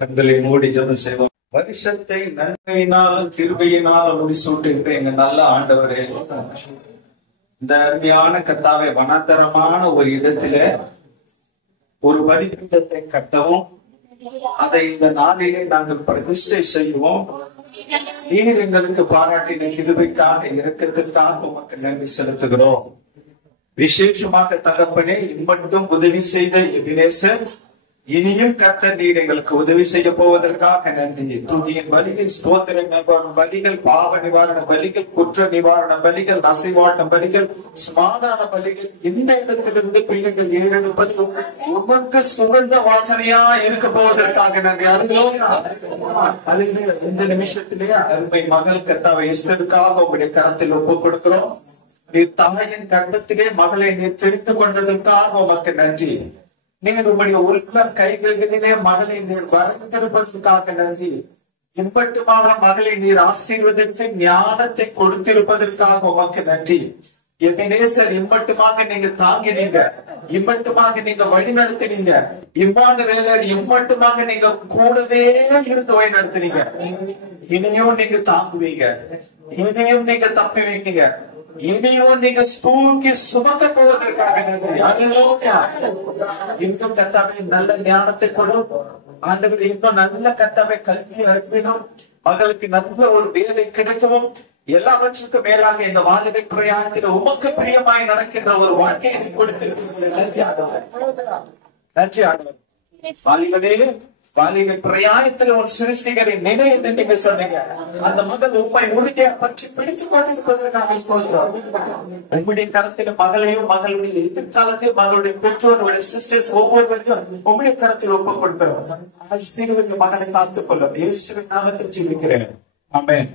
கண்களை மூடி ஜெபம் செய்வோம். வருஷத்தை நன்மையினாலும் கிருபையினாலும் முடிசூட்டுகின்ற எங்க நல்ல ஆண்டவரே, இந்த அருமையான கர்த்தாவே, வனாந்தரமான ஒரு இடத்துல ஒரு பலிபீடத்தை கட்டவும் அதை இந்த நாளிலே நாங்கள் பிரதிஷ்டை செய்வோம். நீர் எங்களுக்கு பாராட்டின கிருபைக்காக, இரக்கத்திற்காக உமக்கு நன்றி செலுத்துகிறோம். விசேஷமாக தகப்பனே, இம்மட்டும் உதவி செய்த எபினேசர், இனியும் கர்த்தர் நீர் எங்களுக்கு உதவி செய்ய போவதற்காக நன்றி. துதியின் பலிகள், ஸ்தோத்திர பலிகள், பாவ நிவாரண பலிகள், குற்ற நிவாரண பலிகள், அசைவாட்ட பலிகள், சமாதான பலிகள், இந்த இடத்திலிருந்து பிள்ளைகள் ஏறெடுப்பது உமக்கு சுகந்த வாசனையா இருக்க போவதற்காக நன்றி. அதுல இந்த நிமிஷத்திலே அருமை மகள் கர்த்தாவை எஸ்தருக்காக உங்களுடைய கரத்தில் ஒப்புக் கொடுக்கிறோம். நீர் தாயின் கர்ப்பத்திலே மகளை நீர் தெரிந்து கொண்டதற்காக உமக்கு நன்றி. நீர் உங்களுடைய உள்ள கைகளிலே மகளை நீர் வரைந்திருப்பதற்காக நன்றி. இன்பட்டுமாக மகளை நீர் ஆசீர்வதித்து ஞானத்தை கொடுத்திருப்பதற்காக உமக்கு நன்றி. எபினேசர், இம்மட்டுமாக நீங்க தாங்கினீங்க, இம்மட்டுமாக நீங்க வழி நடத்தினீங்க. இம்மானுவேலர், இம்மட்டுமாக நீங்க கூடவே இருந்து வழி நடத்தினீங்க. இனியும் நீங்க தாங்குவீங்க, இனியும் நீங்க தப்பி வைக்கீங்க, இனியும் நீங்க தூக்கி சுமக்க போவதற்காக இன்னும் கர்த்தாவே நல்ல ஞானத்தை கொடு ஆண்டவர். இன்னும் நல்ல கர்த்தாவே கல்வி அன்பினும் மகளுக்கு நல்ல ஒரு வேலை கிடைக்கவும், எல்லாவற்றுக்கும் மேலாக இந்த வாலிபை பிரயாணத்தில் உமக்கு பிரியமாய் நடக்கின்ற ஒரு வாழ்க்கையை கொடுத்திருக்கிறீர்கள். நன்றி ஆண்டவர். வாலிபனே, வாலிபை பிரயாணத்தில் ஒரு சிருஷ்டிகரை நினை என்று நீங்க சொன்னீங்க. அந்த மகள் உண்மை உறுதியை பற்றி பிடித்துக் கொண்டிருப்பதற்காக சொல்கிறோம். உங்களுடைய கரத்தில் மகளையும் மகளுடைய எதிர்காலத்தையும் மகளுடைய பெற்றோருடைய சிஸ்டர்ஸ் ஒவ்வொருவரையும் உங்களுடைய கரத்தில் ஒப்புக் கொடுக்கிறோம். ஆசீர்வதி மகனை காத்துக் கொள்ளும். இயேசுவின் நாமத்தில் ஜெபிக்கிறேன். ஆமென்.